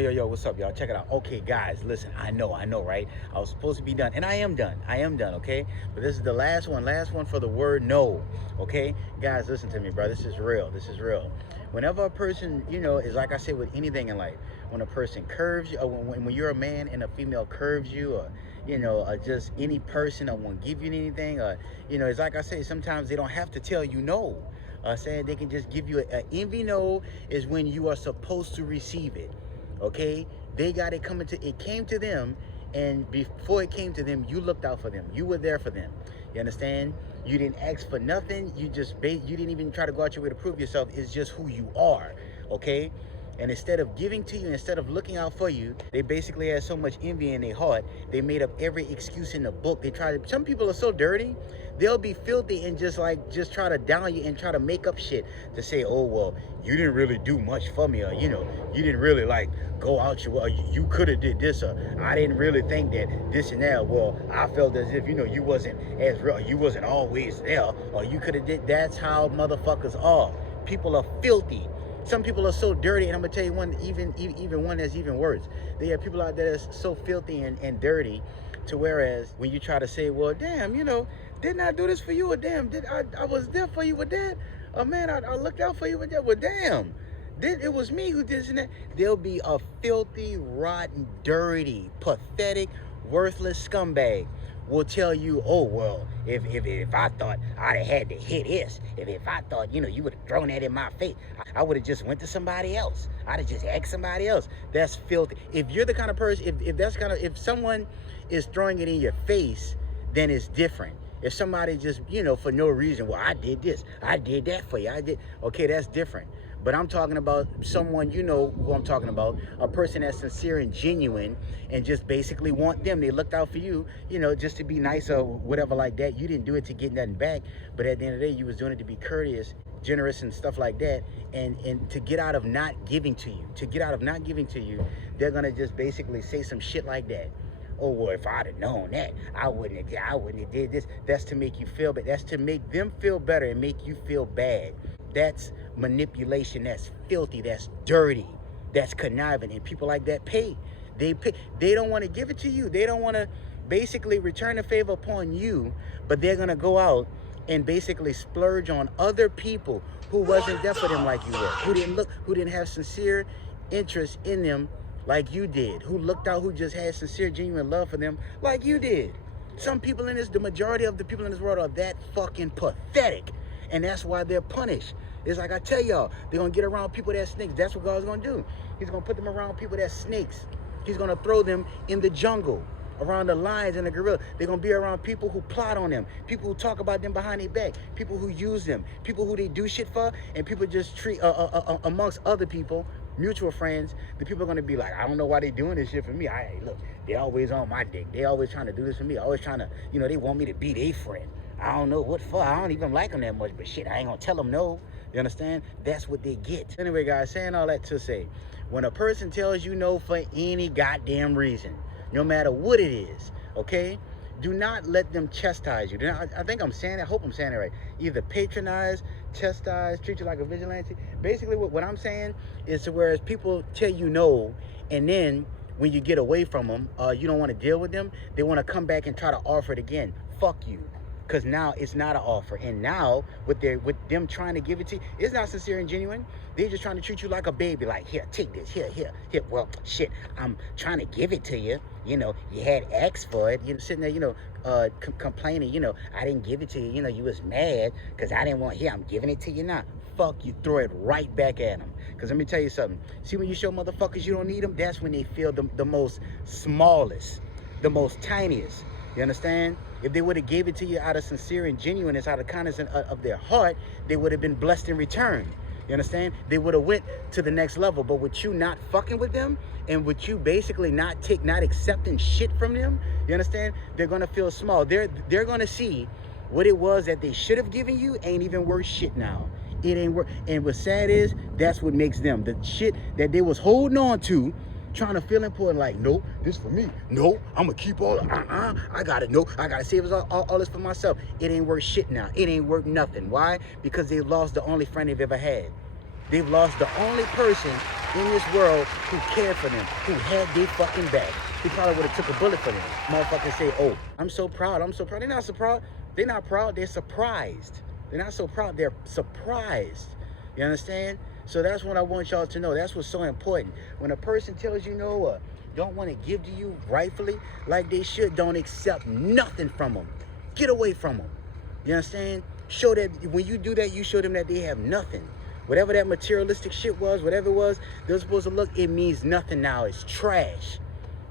Yo, what's up, y'all? Check it out. Okay, guys, listen, I know, right? I was supposed to be done, and I am done, okay? But this is the last one for the word no, okay? Guys, listen to me, bro. This is real. Whenever a person, is like I said with anything in life, when a person curves you, or when you're a man and a female curves you, or, or just any person that won't give you anything, or, it's like I say, sometimes they don't have to tell you no. Saying they can just give you an envy no is when you are supposed to receive it. Okay, they got it coming to, it came to them, and before it came to them, you looked out for them, you were there for them. You understand? You didn't ask for nothing. You didn't even try to go out your way to prove yourself. It's just who you are. Okay, and instead of giving to you, instead of looking out for you, they basically had so much envy in their heart, they made up every excuse in the book. They try to, some people are so dirty, they'll be filthy and just try to down you and try to make up shit to say, oh, well, you didn't really do much for me, or, you didn't really like go out your way, you could have did this, or I didn't really think that this and that. Well, I felt as if, you wasn't as real, you wasn't always there, or you could have did. That's how motherfuckers are. People are filthy. Some people are so dirty, and I'm gonna tell you one, even one that's even worse. They have people out there that's so filthy and dirty, to whereas when you try to say, well, damn, didn't I do this for you? Or damn, I was there for you with that? Oh man, I looked out for you with that. Well, damn, it was me who did this and that. They'll be a filthy, rotten, dirty, pathetic, worthless scumbag. Will tell you, oh, well, if I thought I'd have had to hit this, if I thought, you would have thrown that in my face, I would have just went to somebody else. I'd have just asked somebody else. That's filthy. If you're the kind of person, if someone is throwing it in your face, then it's different. If somebody just, for no reason, well, I did this, I did that for you, okay, that's different. But I'm talking about someone, who I'm talking about, a person that's sincere and genuine and just basically want them. They looked out for you, just to be nice or whatever like that. You didn't do it to get nothing back, but at the end of the day, you was doing it to be courteous, generous and stuff like that, and to get out of not giving to you, they're going to just basically say some shit like that. Oh, well, if I'd have known that, I wouldn't have did this. That's to make you feel bad. That's to make them feel better and make you feel bad. That's manipulation. That's filthy. That's dirty. That's conniving. And people like that pay. They pay. They don't want to give it to you. They don't want to basically return the favor upon you, but they're going to go out and basically splurge on other people who wasn't there for them like you were, who didn't have sincere interest in them like you did, who looked out, who just had sincere, genuine love for them like you did. Some people in this, the majority of the people in this world are that fucking pathetic, and that's why they're punished. It's like I tell y'all, they're gonna get around people that snakes. That's what God's gonna do. He's gonna put them around people that snakes. He's gonna throw them in the jungle, around the lions and the gorilla. They're gonna be around people who plot on them, people who talk about them behind their back, people who use them, people who they do shit for, and people just treat, amongst other people, mutual friends, the people are going to be like, I don't know why they doing this shit for me. Look, they always on my dick. They always trying to do this for me. Always trying to, they want me to be their friend. I don't know what for. I don't even like them that much, but shit, I ain't going to tell them no. You understand? That's what they get. Anyway, guys, saying all that to say, when a person tells you no for any goddamn reason, no matter what it is, okay, do not let them chastise you. I think I'm saying it. I hope I'm saying it right. Either patronize, chastise, treat you like a vigilante. Basically, what I'm saying is to whereas people tell you no, and then when you get away from them, you don't want to deal with them, they want to come back and try to offer it again. Fuck you. Because now it's not an offer. And now, with them trying to give it to you, it's not sincere and genuine. They're just trying to treat you like a baby. Like, here, take this. Here. Well, shit, I'm trying to give it to you. You had asked for it. You're sitting there, complaining, I didn't give it to you. You was mad because I didn't want, here, I'm giving it to you now. Fuck you, throw it right back at them. Because let me tell you something. See, when you show motherfuckers you don't need them, that's when they feel the most smallest, the most tiniest. You understand? If they would have gave it to you out of sincere and genuineness, out of kindness of their heart, they would have been blessed in return. You understand? They would have went to the next level. But with you not fucking with them, and with you basically not accepting shit from them, you understand? They're gonna feel small. They're gonna see what it was that they should have given you ain't even worth shit now. It ain't worth. And what's sad is that's what makes them the shit that they was holding on to, trying to feel important, like, nope, this for me. No, I'm gonna keep all, I gotta, no, I gotta save all this for myself. It ain't worth shit now. It ain't worth nothing. Why? Because they lost the only friend they've ever had. They've lost the only person in this world who cared for them, who had their fucking back. Who probably would have took a bullet for them. Motherfuckers say, oh, I'm so proud, I'm so proud. They're not so proud. They're not proud, they're surprised. They're not so proud, they're surprised. You understand? So that's what I want y'all to know. That's what's so important. When a person tells you no, don't want to give to you rightfully like they should, don't accept nothing from them. Get away from them. You understand? Show that when you do that, you show them that they have nothing. Whatever that materialistic shit was, whatever it was, they're supposed to look, it means nothing now. It's trash.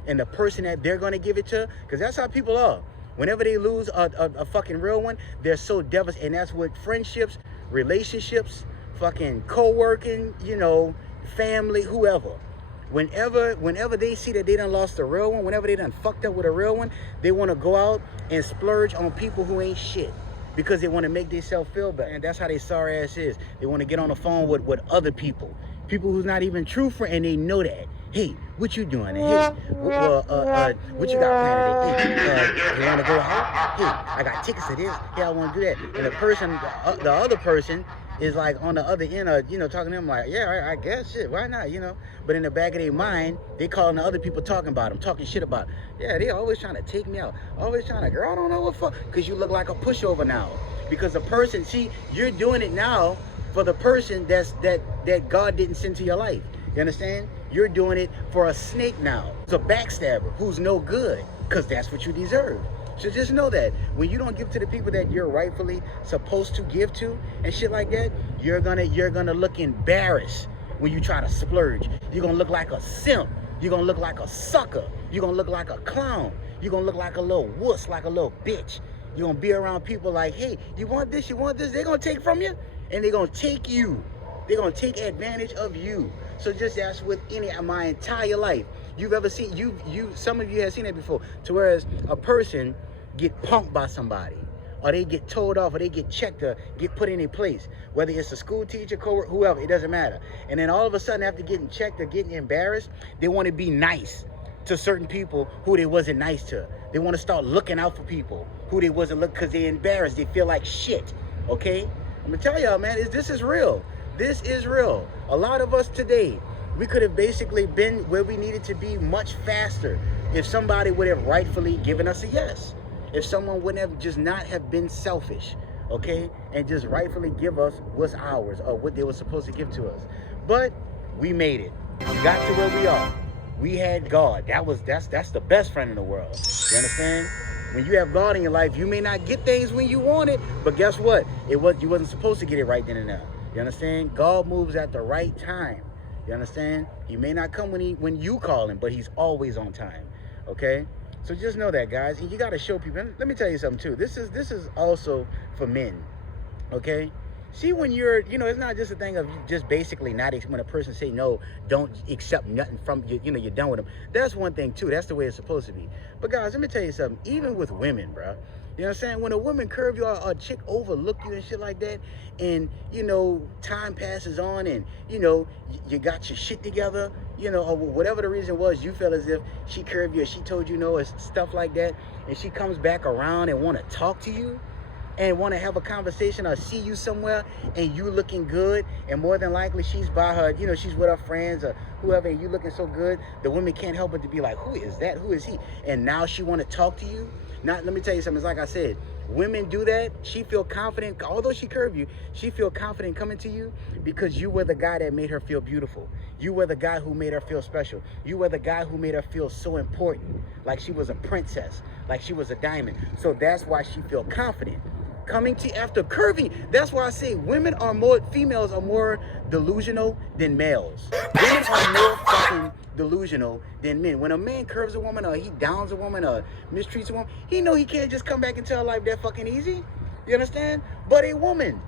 And the person that they're going to give it to, because that's how people are. Whenever they lose a fucking real one, they're so devastated. And that's with friendships, relationships, fucking co-working, you know, family, whoever. Whenever they see that they done lost a real one, whenever they done fucked up with a real one, they want to go out and splurge on people who ain't shit. Because they want to make themselves feel better. And that's how they sorry ass is. They want to get on the phone with other people. People who's not even true for, and they know that. Hey, what you doing? Hey, what you got planned today? Hey, you want to go out? Hey, I got tickets to this. Yeah, I want to do that. And the person, the other person is like on the other end of, you know, talking to them like, yeah, I guess, shit, why not, you know? But in the back of their mind, they calling the other people talking about them, talking shit about them. Yeah, they always trying to take me out. Always trying to, girl, I don't know what fuck. Because you look like a pushover now. Because the person, see, you're doing it now for the person that God didn't send to your life. You understand? You're doing it for a snake now. It's a backstabber who's no good, because that's what you deserve. So just know that when you don't give to the people that you're rightfully supposed to give to and shit like that, you're gonna look embarrassed when you try to splurge. You're gonna look like a simp. You're gonna look like a sucker. You're gonna look like a clown. You're gonna look like a little wuss, like a little bitch. You're gonna be around people like, hey, you want this, you want this? They're gonna take from you, and they're gonna take you. They're gonna take advantage of you. So just as with my entire life, you've ever seen, some of you have seen it before, to whereas a person get punked by somebody, or they get told off, or they get checked, or get put in a place, whether it's a school teacher, coworker, whoever, it doesn't matter. And then all of a sudden, after getting checked or getting embarrassed, they want to be nice to certain people who they wasn't nice to. They want to start looking out for people who they wasn't looking, because they're embarrassed. They feel like shit. Okay, I'm gonna tell y'all, man, this is real. This is real. A lot of us today, we could have basically been where we needed to be much faster if somebody would have rightfully given us a yes. If someone wouldn't have just not have been selfish, okay, and just rightfully give us what's ours, or what they were supposed to give to us. But we made it. We got to where we are. We had God. That's the best friend in the world. You understand? When you have God in your life, you may not get things when you want it, but guess what? You wasn't supposed to get it right then and there. You understand? God moves at the right time. You understand? He may not come when you call him, but he's always on time. Okay? So just know that, guys. And you got to show people. Let me tell you something too. This is also for men. Okay? See, when you're, you know, it's not just a thing of just basically not, when a person say no, don't accept nothing from you, you know, you're done with them. That's one thing too. That's the way it's supposed to be. But guys, let me tell you something. Even with women, bro, you know what I'm saying? When a woman curve you, or a chick overlook you and shit like that, and, you know, time passes on, and, you know, you got your shit together, you know, or whatever the reason was, you feel as if she curved you, or she told you no, or stuff like that, and she comes back around and want to talk to you, and want to have a conversation, or see you somewhere, and you looking good, and more than likely she's by her, you know, she's with her friends or whoever, and you looking so good, the woman can't help but to be like, who is that? Who is he? And now she want to talk to you. Now, let me tell you something. It's like I said, women do that. She feel confident, although she curved you, she feel confident coming to you because you were the guy that made her feel beautiful. You were the guy who made her feel special. You were the guy who made her feel so important, like she was a princess, like she was a diamond. So that's why she feel confident coming to after curving. That's why I say females are more delusional than males. Women are more fucking delusional than men. When a man curves a woman, or he downs a woman, or mistreats a woman, he know he can't just come back into her life that fucking easy. You understand? But a woman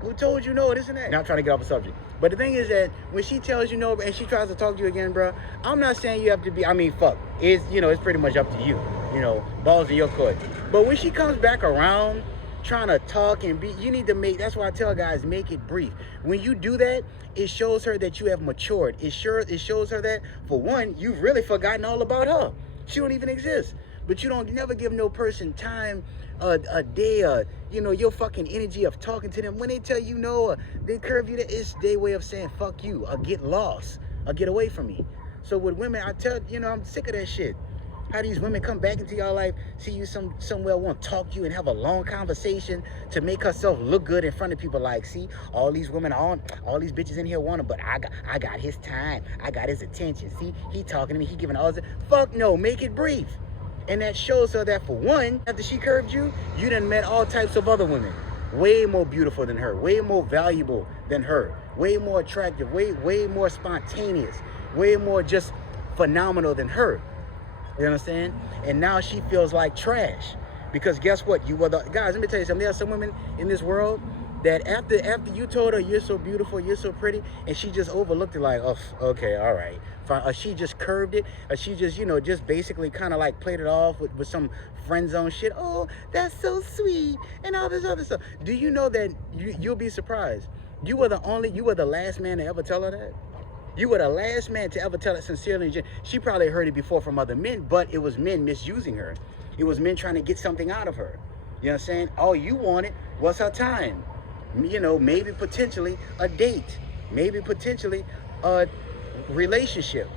who told you no, this and that. Not trying to get off the subject. But the thing is that when she tells you no and she tries to talk to you again, bro, I'm not saying you have to be, I mean, fuck. It's, you know, it's pretty much up to you. You know, balls in your court. But when she comes back around trying to talk and be, you need to make, that's why I tell guys, make it brief. When you do that, it shows her that you have matured. It shows her that, for one, you've really forgotten all about her. She don't even exist. But you don't never give no person time, a day, you know, your fucking energy of talking to them. When they tell you no, they curve you, it's their way of saying fuck you, or get lost, or get away from me. So with women, I tell, you know, I'm sick of that shit. How these women come back into your life, see you somewhere, want to talk to you and have a long conversation to make herself look good in front of people. Like, see, all these women, all these bitches in here want him, but I got his time, I got his attention. See, he talking to me, he giving all this. Fuck no, make it brief. And that shows her that, for one, after she curved you, you done met all types of other women, way more beautiful than her, way more valuable than her, way more attractive, way more spontaneous, way more just phenomenal than her. You understand? And now she feels like trash. Because guess what? You were the guys, let me tell you something. There are some women in this world that after you told her you're so beautiful, you're so pretty, and she just overlooked it, like, oh, okay, all right, fine. Or she just curved it, or she just, you know, just basically kind of like played it off with some friend zone shit. Oh, that's so sweet, and all this other stuff. Do you know that you'll be surprised? You were the last man to ever tell her that? You were the last man to ever tell it sincerely. She probably heard it before from other men, but it was men misusing her. It was men trying to get something out of her. You know what I'm saying? All you wanted was her time. You know, maybe potentially a date. Maybe potentially a relationship.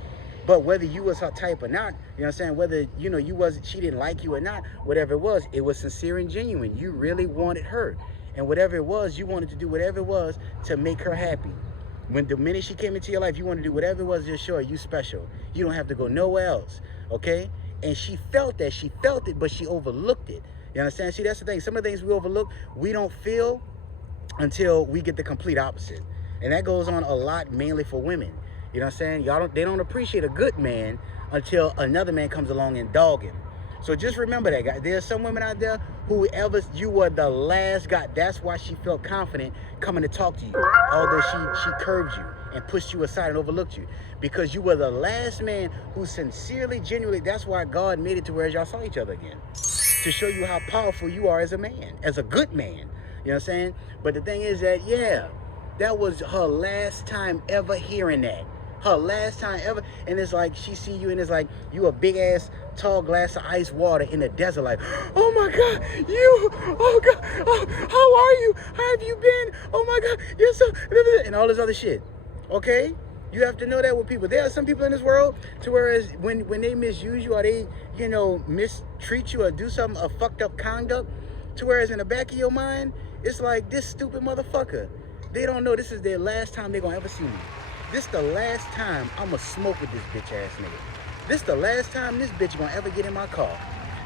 But whether you was her type or not, you know what I'm saying? Whether, you know, she didn't like you or not, whatever it was sincere and genuine. You really wanted her. And whatever it was, you wanted to do whatever it was to make her happy. When the minute she came into your life, you want to do whatever it was to show her you special. You don't have to go nowhere else, okay? And she felt that. She felt it, but she overlooked it. You understand? See, that's the thing. Some of the things we overlook, we don't feel until we get the complete opposite. And that goes on a lot, mainly for women. You know what I'm saying? They don't appreciate a good man until another man comes along and dog him. So just remember that, guys. There's some women out there, whoever, you were the last guy. That's why she felt confident coming to talk to you. Although she curved you and pushed you aside and overlooked you. Because you were the last man who sincerely, genuinely, that's why God made it to where y'all saw each other again. To show you how powerful you are as a man, as a good man. You know what I'm saying? But the thing is that, yeah, that was her last time ever hearing that. Her last time ever. And it's like, she see you and it's like, you a big ass tall glass of ice water in the desert, like, oh my God, oh God, oh, how are you? How have you been? Oh my God, you're so, and all this other shit. Okay? You have to know that with people. There are some people in this world to whereas when they misuse you or they, you know, mistreat you or do something, a fucked up conduct, to whereas in the back of your mind, it's like, this stupid motherfucker. They don't know this is their last time they're gonna ever see me. This the last time I'ma smoke with this bitch ass nigga. This the last time this bitch gonna ever get in my car.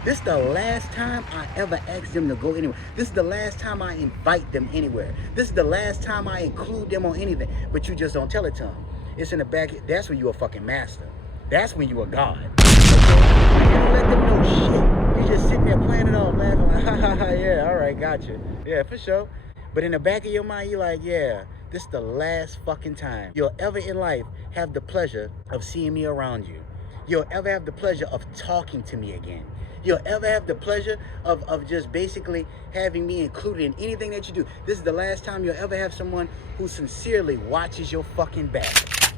This the last time I ever ask them to go anywhere. This is the last time I invite them anywhere. This is the last time I include them on anything. But you just don't tell it to them. It's in the back. That's when you a fucking master. That's when you a god. Okay? You don't let them know shit. You just sitting there playing it off, laughing like, ha ha ha, yeah, all right, gotcha. Yeah, for sure. But in the back of your mind, you're like, yeah, this is the last fucking time you'll ever in life have the pleasure of seeing me around you. You'll ever have the pleasure of talking to me again. You'll ever have the pleasure of just basically having me included in anything that you do. This is the last time you'll ever have someone who sincerely watches your fucking back.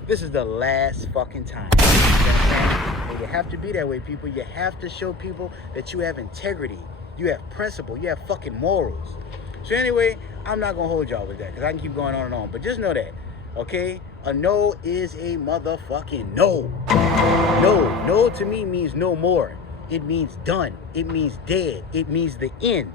This is the last fucking time. And you have to be that way, people. You have to show people that you have integrity. You have principle. You have fucking morals. So anyway, I'm not going to hold y'all with that because I can keep going on and on. But just know that, okay? A no is a motherfucking no. No. No to me means no more. It means done. It means dead. It means the end.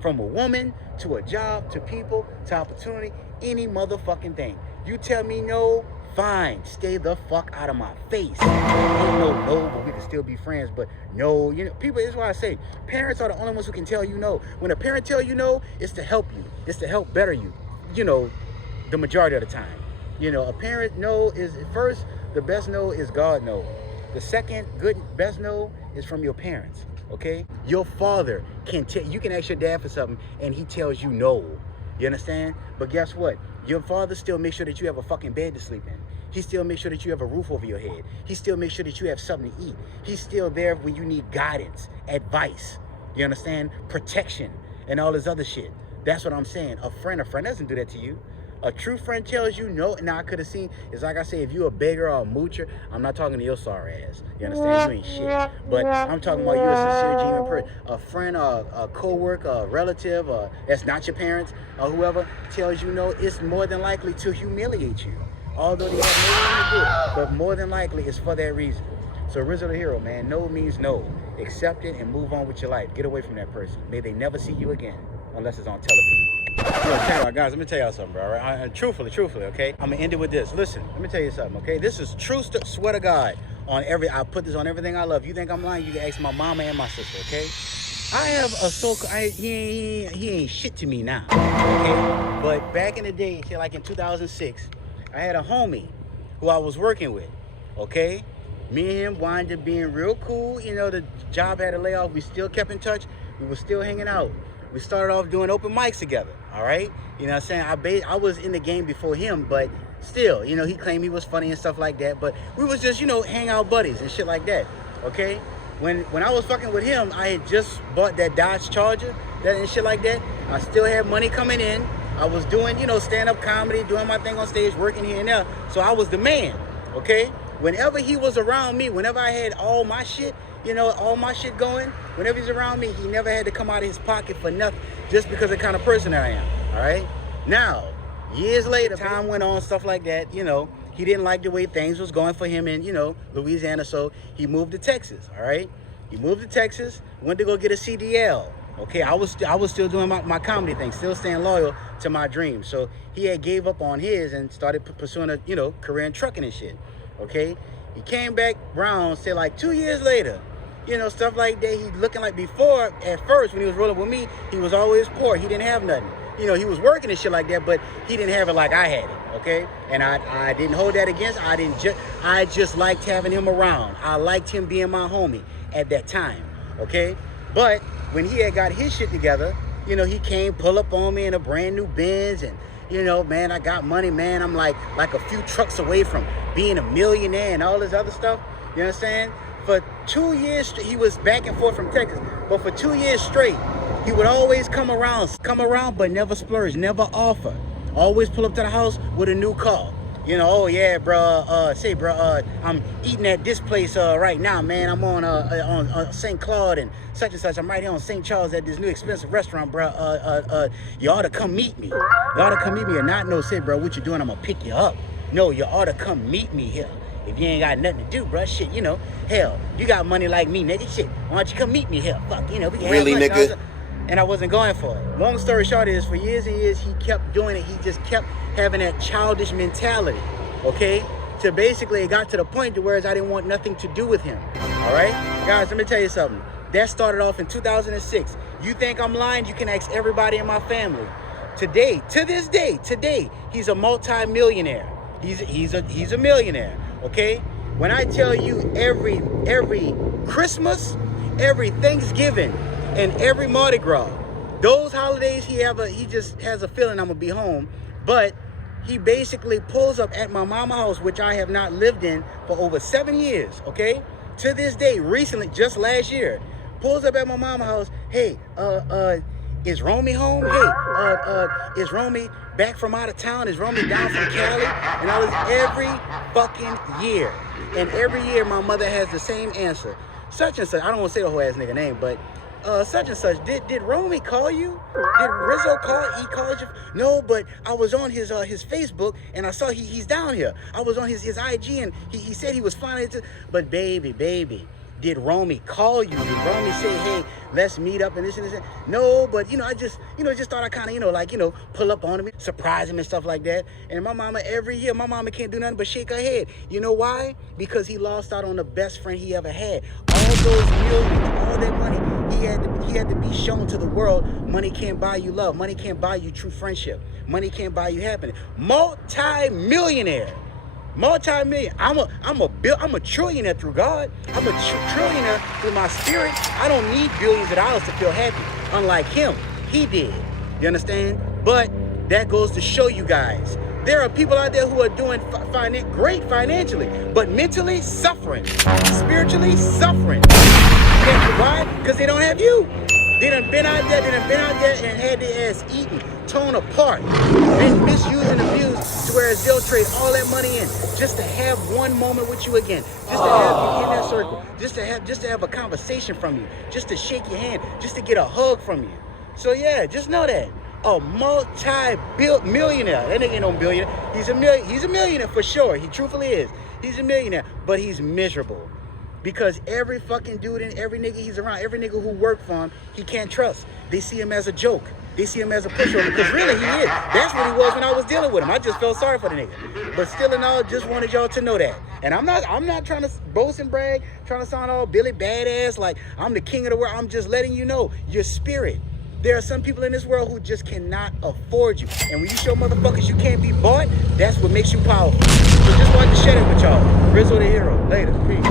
From a woman to a job to people to opportunity, any motherfucking thing. You tell me no, fine. Stay the fuck out of my face. Ain't no, but we can still be friends. But no, you know, people, that's why I say parents are the only ones who can tell you no. When a parent tell you no, it's to help you. It's to help better you. You know, the majority of the time. You know, a parent no is first, the best no is God no. The second best no is from your parents, okay? Your father can tell, you can ask your dad for something and he tells you no. You understand? But guess what? Your father still makes sure that you have a fucking bed to sleep in. He still makes sure that you have a roof over your head. He still makes sure that you have something to eat. He's still there when you need guidance, advice, you understand? Protection and all this other shit. That's what I'm saying. A friend doesn't do that to you. A true friend tells you no. Now I could have seen. It's like I say, if you a beggar or a moocher, I'm not talking to your sorry ass. You understand? You ain't shit. But I'm talking about you, a sincere, genuine person, a friend, or a co-worker, a relative, or that's not your parents, or whoever tells you no. It's more than likely to humiliate you. Although they have no reason to do it, but more than likely it's for that reason. So Rizzo the Hero, man, no means no. Accept it and move on with your life. Get away from that person. May they never see you again, unless it's on television. Yo, check out, guys, let me tell y'all something, bro, all right? Truthfully, okay? I'm gonna end it with this. Listen, let me tell you something, okay? This is true, swear to God, I put this on everything I love. You think I'm lying, you can ask my mama and my sister, okay? I have a he ain't shit to me now, okay? But back in the day, like in 2006, I had a homie who I was working with, okay? Me and him wound up being real cool. You know, the job had a layoff. We still kept in touch. We were still hanging out. We started off doing open mics together, all right? You know what I'm saying? I was in the game before him, but still, you know, he claimed he was funny and stuff like that. But we was just, you know, hang out buddies and shit like that, okay? When I was fucking with him, I had just bought that Dodge Charger and shit like that. I still had money coming in. I was doing, you know, stand-up comedy, doing my thing on stage, working here and there. So I was the man, okay? Whenever he was around me, whenever I had all my shit, you know, all my shit going, whenever he's around me, he never had to come out of his pocket for nothing, just because of the kind of person I am, all right? Now, years later, time went on, stuff like that, you know, he didn't like the way things was going for him in, you know, Louisiana, so he moved to Texas, all right? He moved to Texas, went to go get a CDL. Okay, I was still doing my comedy thing, still staying loyal to my dreams. So he had gave up on his and started pursuing a, you know, career in trucking and shit. Okay, he came back round, say like 2 years later, you know, stuff like that. He looking like before, at first when he was rolling with me, he was always poor. He didn't have nothing. You know, he was working and shit like that, but he didn't have it like I had it. Okay, and I didn't hold that against. I just liked having him around. I liked him being my homie at that time. Okay, but when he had got his shit together, you know, he came pull up on me in a brand new Benz, and you know, man, I got money, man. I'm like a few trucks away from being a millionaire and all this other stuff. You understand? For 2 years, he was back and forth from Texas, but for 2 years straight, he would always come around, but never splurge, never offer. Always pull up to the house with a new car. You know, oh yeah, bro. I'm eating at this place right now, man. I'm on St. Claude and such. I'm right here on St. Charles at this new expensive restaurant, bro. You ought to come meet me. You ought to come meet me, or not? No, say, bro, what you doing? I'm gonna pick you up. No, you ought to come meet me here. If you ain't got nothing to do, bro, shit, you know, hell, you got money like me, nigga, shit. Why don't you come meet me here? Fuck, you know, we can really, have lunch. nigga. And I wasn't going for it. Long story short is, for years and years, he kept doing it. He just kept having that childish mentality, okay? So basically, it got to the point to where I didn't want nothing to do with him, all right? Guys, let me tell you something. That started off in 2006. You think I'm lying? You can ask everybody in my family. Today, to this day, he's a multi-millionaire. He's a millionaire, okay? When I tell you every Christmas, every Thanksgiving, and every Mardi Gras, those holidays, he just has a feeling I'm gonna be home. But he basically pulls up at my mama's house, which I have not lived in for over 7 years, okay? To this day, recently, just last year, pulls up at my mama's house. Hey, is Romy home? Hey, is Romy back from out of town? Is Romy down from Cali? And I was every fucking year. And every year my mother has the same answer. Such and such, I don't want to say the whole ass nigga name, but such and such, did Romy call you? Did Rizzo call? He called you? No, but I was on his Facebook and I saw he's down here. I was on his IG and he said he was flying into. But baby, did Romy call you? Did Romy say, hey, let's meet up and this and this? No, but you know, I just thought I kind of, pull up on him, surprise him and stuff like that. And my mama, every year, my mama can't do nothing but shake her head. You know why? Because he lost out on the best friend he ever had. All those millions, all that money, he had to be shown to the world. Money can't buy you love. Money can't buy you true friendship. Money can't buy you happiness. Multi-millionaire. Multi-million. I'm a trillionaire through God. I'm a trillionaire through my spirit. I don't need billions of dollars to feel happy. Unlike him, he did. You understand? But that goes to show you guys, there are people out there who are doing great financially, but mentally suffering, spiritually suffering. Why? Because they don't have you. They done been out there and had their ass eaten, torn apart, been misused and abused, to whereas they'll trade all that money in just to have one moment with you again, just to have you in that circle, just to have a conversation from you, just to shake your hand, just to get a hug from you. So yeah, just know that. A multi-millionaire. That nigga ain't no billionaire. He's a millionaire for sure. He truthfully is. He's a millionaire, but he's miserable. Because every fucking dude and every nigga he's around, every nigga who worked for him, he can't trust. They see him as a joke. They see him as a pushover, because really he is. That's what he was when I was dealing with him. I just felt sorry for the nigga. But still and all, just wanted y'all to know that. And I'm not trying to boast and brag, trying to sound all Billy badass like I'm the king of the world. I'm just letting you know your spirit. There are some people in this world who just cannot afford you. And when you show motherfuckers you can't be bought, that's what makes you powerful. So just wanted to share it with y'all. Rizzo the Hero. Later. Peace.